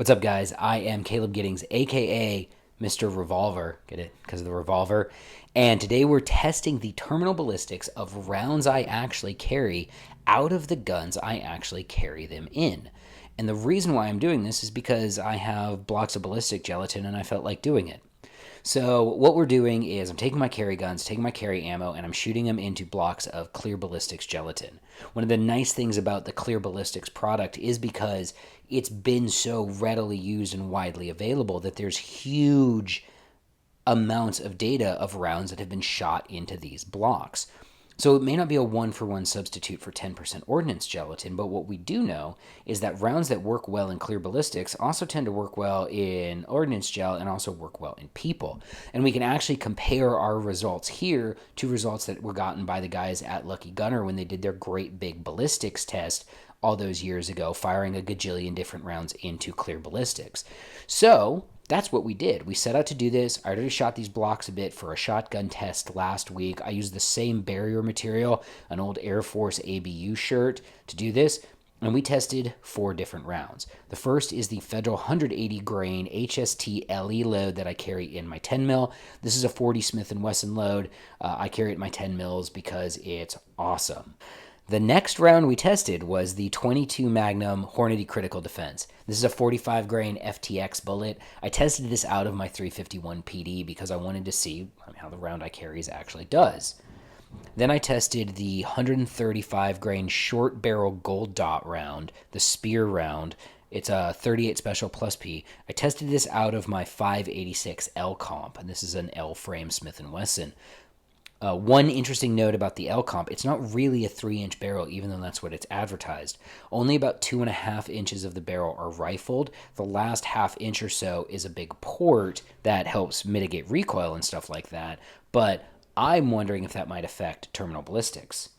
What's up, guys? I am Caleb Giddings, aka Mr. Revolver. Get it? Because of the revolver. And today we're testing the terminal ballistics of rounds I actually carry out of the guns I actually carry them in. And the reason why I'm doing this is because I have blocks of ballistic gelatin and I felt like doing it. So what we're doing is I'm taking my carry guns, taking my carry ammo, and I'm shooting them into blocks of clear ballistics gelatin. One of the nice things about the clear ballistics product is because it's been so readily used and widely available that there's huge amounts of data of rounds that have been shot into these blocks. So it may not be a one-for-one substitute for 10% ordnance gelatin, but what we do know is that rounds that work well in clear ballistics also tend to work well in ordnance gel and also work well in people. And we can actually compare our results here to results that were gotten by the guys at Lucky Gunner when they did their great big ballistics test all those years ago, firing a gajillion different rounds into clear ballistics. So that's what we did. We set out to do this. I already shot these blocks a bit for a shotgun test last week. I used the same barrier material, an old Air Force ABU shirt, to do this, and we tested 4 different rounds. The first is the Federal 180 grain HST LE load that I carry in my 10 mil. This is a 40 Smith & Wesson load. I carry it in my 10 mils because it's awesome. The next round we tested was the 22 Magnum Hornady Critical Defense. This is a 45 grain FTX bullet. I tested this out of my 351 PD because I wanted to see how the round I carries actually does. Then I tested the 135 grain short barrel gold dot round, the Speer round. It's a 38 Special Plus P. I tested this out of my 586 L comp, and this is an L frame Smith & Wesson. One interesting note about the L comp, it's not really a 3-inch barrel, even though that's what it's advertised. Only about 2.5 inches of the barrel are rifled. The last half inch or so is a big port that helps mitigate recoil and stuff like that. But I'm wondering if that might affect terminal ballistics.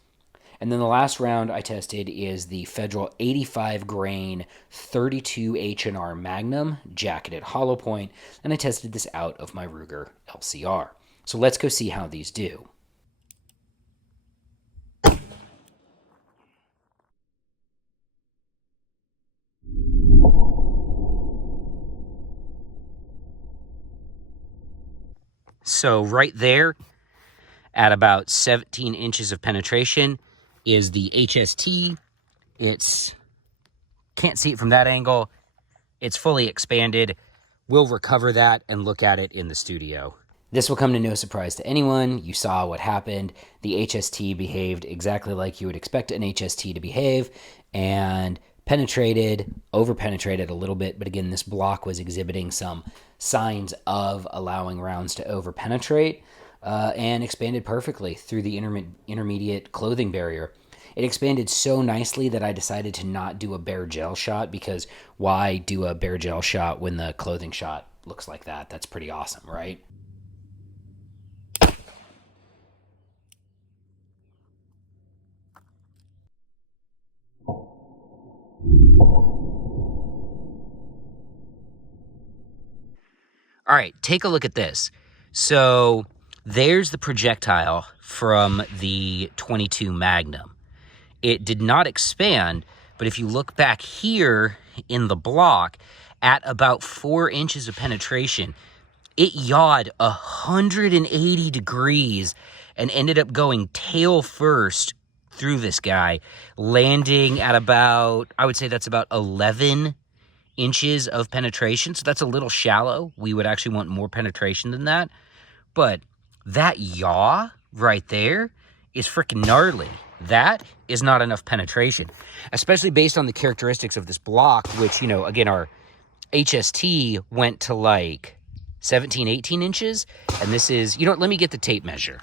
And then the last round I tested is the Federal 85 grain 32 H&R Magnum jacketed hollow point, and I tested this out of my Ruger LCR. So let's go see how these do. So right there at about 17 inches of penetration is the HST. Can't see it from that angle. It's fully expanded. We'll recover that and look at it in the studio. This will come to no surprise to anyone. You saw what happened. The HST behaved exactly like you would expect an HST to behave and penetrated, over-penetrated a little bit. But again, this block was exhibiting some signs of allowing rounds to over-penetrate and expanded perfectly through the intermediate clothing barrier. It expanded so nicely that I decided to not do a bare gel shot because why do a bare gel shot when the clothing shot looks like that? That's pretty awesome, right? All right, take a look at this. So there's the projectile from the 22 Magnum. It did not expand, but if you look back here in the block at about 4 inches of penetration, it yawed 180 degrees and ended up going tail first through this guy, landing at about, I would say that's about 11 inches of penetration. So that's a little shallow. We would actually want more penetration than that. But that yaw right there is freaking gnarly. That is not enough penetration, especially based on the characteristics of this block, which, again, our HST went to like 17, 18 inches. And this is, let me get the tape measure.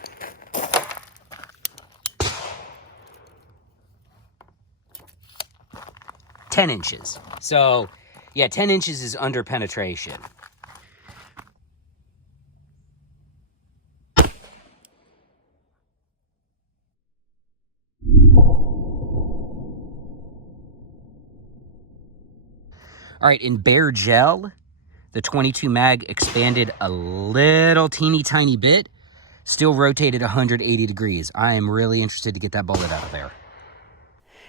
$10 inches. So, yeah, 10 inches is under penetration. All right, in bare gel, the 22 mag expanded a little teeny tiny bit, still rotated 180 degrees. I am really interested to get that bullet out of there.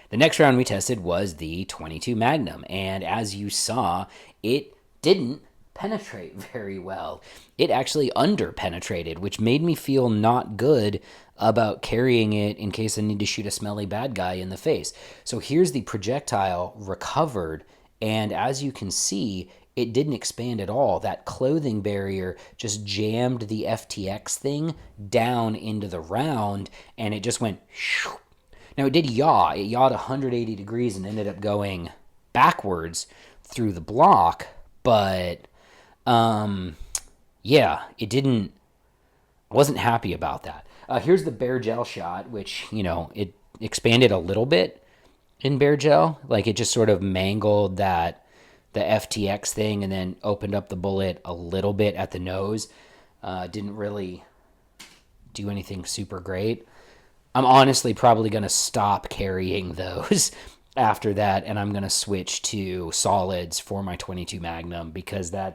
The next round we tested was the 22 Magnum, and as you saw, it didn't penetrate very well. It actually under-penetrated, which made me feel not good about carrying it in case I need to shoot a smelly bad guy in the face. So here's the projectile recovered, and as you can see, it didn't expand at all. That clothing barrier just jammed the FTX thing down into the round, and it just went shoo. Now it did yaw. It yawed 180 degrees and ended up going backwards through the block, but yeah, it didn't. I wasn't happy about that. Here's the bare gel shot, which, it expanded a little bit in bare gel. Like, it just sort of mangled the FTX thing and then opened up the bullet a little bit at the nose. Didn't really do anything super great. I'm honestly probably going to stop carrying those after that, and I'm going to switch to solids for my 22 Magnum, because I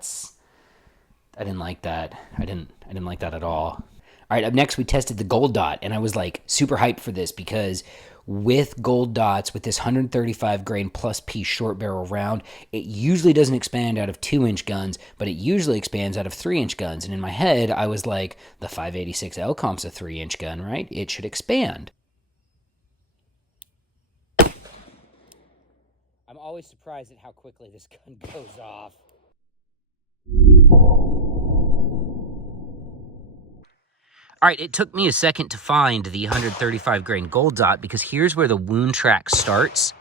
didn't like that. I didn't like that at all. All right, up next we tested the gold dot, and I was like super hyped for this because with gold dots, with this 135 grain plus P short barrel round, it usually doesn't expand out of 2-inch guns, but it usually expands out of 3-inch guns. And in my head, I was like, the 586 LComp's a 3-inch gun, right? It should expand. I'm always surprised at how quickly this gun goes off. All right, it took me a second to find the 135 grain gold dot, because here's where the wound track starts.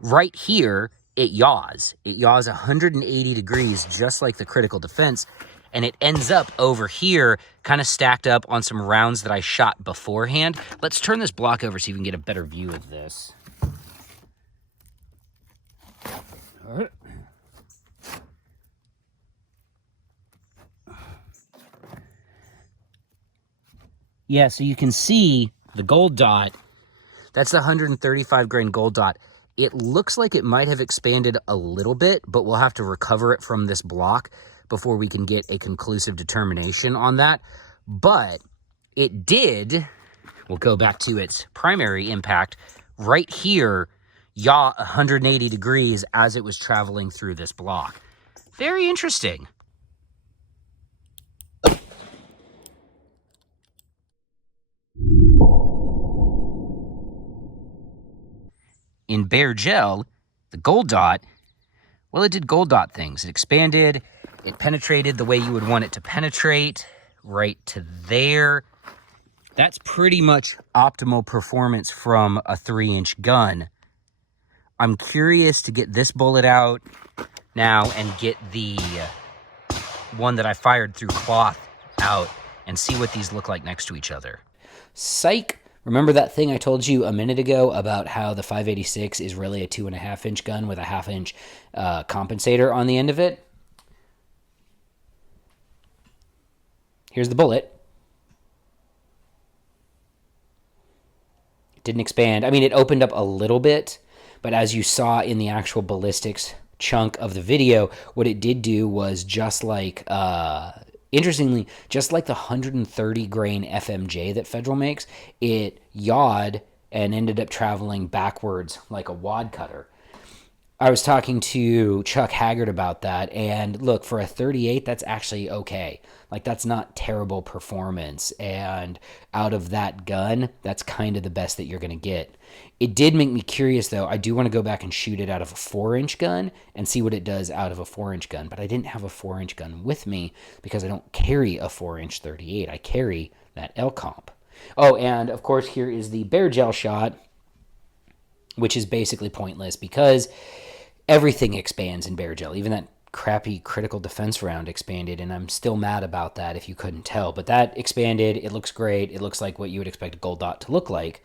Right here, it yaws. It yaws 180 degrees, just like the critical defense, and it ends up over here, kind of stacked up on some rounds that I shot beforehand. Let's turn this block over so you can get a better view of this. All right. Yeah, so you can see the gold dot. That's the 135 grain gold dot. It looks like it might have expanded a little bit, but we'll have to recover it from this block before we can get a conclusive determination on that. But it did, we'll go back to its primary impact, right here, yaw 180 degrees as it was traveling through this block. Very interesting. In bare gel, the gold dot, well, it did gold dot things. It expanded, it penetrated the way you would want it to penetrate, right to there. That's pretty much optimal performance from a 3-inch gun. I'm curious to get this bullet out now and get the one that I fired through cloth out and see what these look like next to each other. Psych! Remember that thing I told you a minute ago about how the 586 is really a 2.5-inch gun with a 1/2-inch compensator on the end of it? Here's the bullet. It didn't expand. I mean, it opened up a little bit, but as you saw in the actual ballistics chunk of the video, what it did do was just like... interestingly, just like the 130 grain FMJ that Federal makes, it yawed and ended up traveling backwards like a wad cutter. I was talking to Chuck Haggard about that, and look, for a 38, that's actually okay. Like, that's not terrible performance, and out of that gun, that's kind of the best that you're going to get. It did make me curious, though. I do want to go back and shoot it out of a 4-inch gun and see what it does out of a 4-inch gun, but I didn't have a 4-inch gun with me because I don't carry a 4-inch 38. I carry that LComp. Oh, and of course, here is the bare gel shot, which is basically pointless because everything expands in bare gel. Even that crappy critical defense round expanded, and I'm still mad about that if you couldn't tell. But that expanded. It looks great. It looks like what you would expect a gold dot to look like.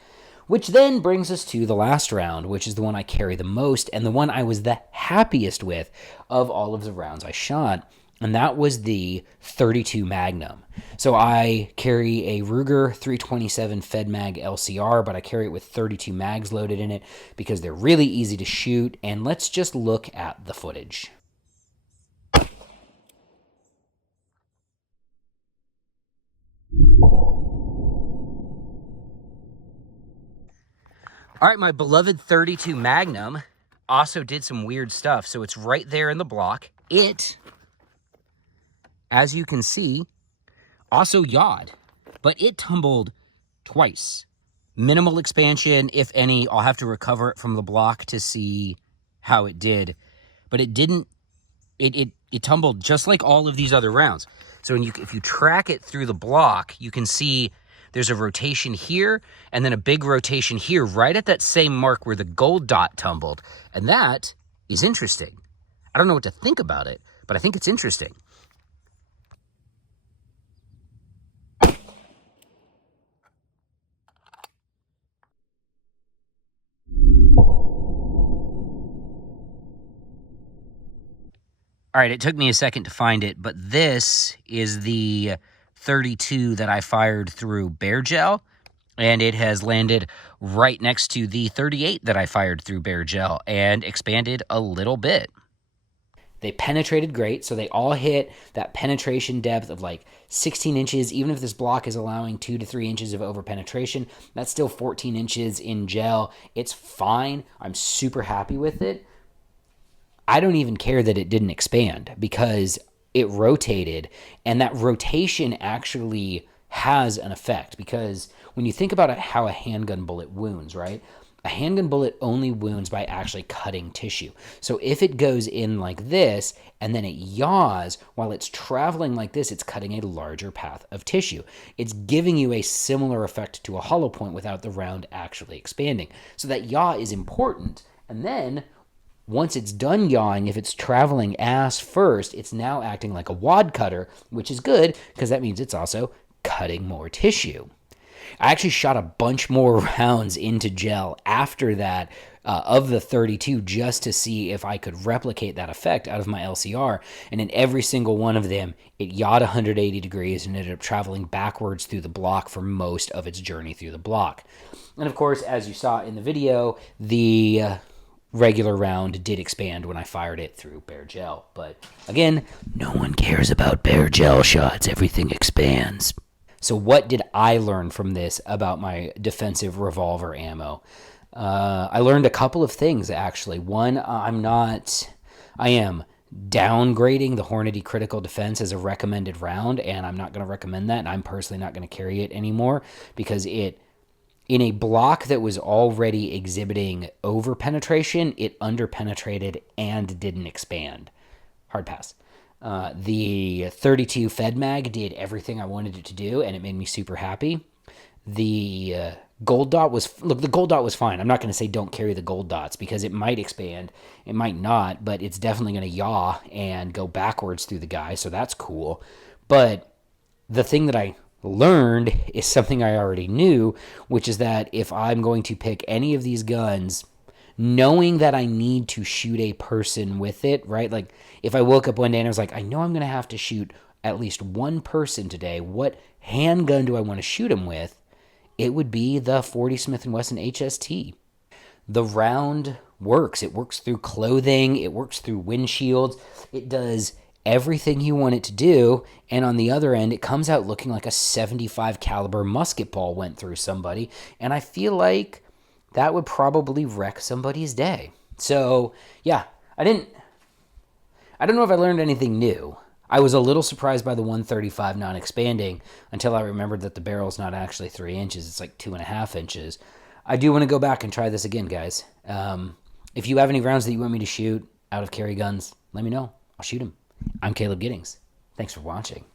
Which then brings us to the last round, which is the one I carry the most and the one I was the happiest with of all of the rounds I shot. And that was the 32 Magnum. So I carry a Ruger 327 FedMag LCR, but I carry it with 32 mags loaded in it because they're really easy to shoot. And let's just look at the footage. All right, my beloved 32 Magnum also did some weird stuff. So it's right there in the block. It, as you can see, also yawed, but it tumbled twice. Minimal expansion, if any. I'll have to recover it from the block to see how it did. But it didn't, it tumbled just like all of these other rounds. So if you track it through the block, you can see there's a rotation here and then a big rotation here right at that same mark where the gold dot tumbled. And that is interesting. I don't know what to think about it, but I think it's interesting. All right, it took me a second to find it, but this is the 32 that I fired through Bear Gel, and it has landed right next to the 38 that I fired through Bear Gel and expanded a little bit. They penetrated great, so they all hit that penetration depth of like 16 inches. Even if this block is allowing 2 to 3 inches of over penetration, that's still 14 inches in gel. It's fine. I'm super happy with it. I don't even care that it didn't expand because it rotated, and that rotation actually has an effect, because when you think about how a handgun bullet wounds, right? A handgun bullet only wounds by actually cutting tissue. So if it goes in like this and then it yaws while it's traveling like this, it's cutting a larger path of tissue. It's giving you a similar effect to a hollow point without the round actually expanding. So that yaw is important. And then once it's done yawing, if it's traveling ass first, it's now acting like a wad cutter, which is good because that means it's also cutting more tissue. I actually shot a bunch more rounds into gel after that of the 32 just to see if I could replicate that effect out of my LCR. And in every single one of them, it yawed 180 degrees and ended up traveling backwards through the block for most of its journey through the block. And of course, as you saw in the video, the regular round did expand when I fired it through Bear Gel. But again, no one cares about Bear Gel shots. Everything expands. So what did I learn from this about my defensive revolver ammo? I learned a couple of things, actually. One, I am downgrading the Hornady Critical Defense as a recommended round, and I'm not going to recommend that, and I'm personally not going to carry it anymore because it, in a block that was already exhibiting over penetration, it under penetrated and didn't expand. Hard pass. The 32 Fed Mag did everything I wanted it to do, and it made me super happy. The gold dot the gold dot was fine. I'm not going to say don't carry the gold dots because it might expand. It might not, but it's definitely going to yaw and go backwards through the guy, so that's cool. But the thing that I learned is something I already knew, which is that if I'm going to pick any of these guns, knowing that I need to shoot a person with it, right? Like if I woke up one day and I was like, I know I'm going to have to shoot at least one person today. What handgun do I want to shoot him with? It would be the 40 Smith & Wesson HST. The round works. It works through clothing. It works through windshields. It does everything you want it to do, and on the other end, it comes out looking like a 75 caliber musket ball went through somebody, and I feel like that would probably wreck somebody's day. So, yeah, I don't know if I learned anything new. I was a little surprised by the 135 non-expanding until I remembered that the barrel's not actually 3 inches. It's like 2.5 inches. I do want to go back and try this again, guys. If you have any rounds that you want me to shoot out of carry guns, let me know. I'll shoot them. I'm Caleb Giddings. Thanks for watching.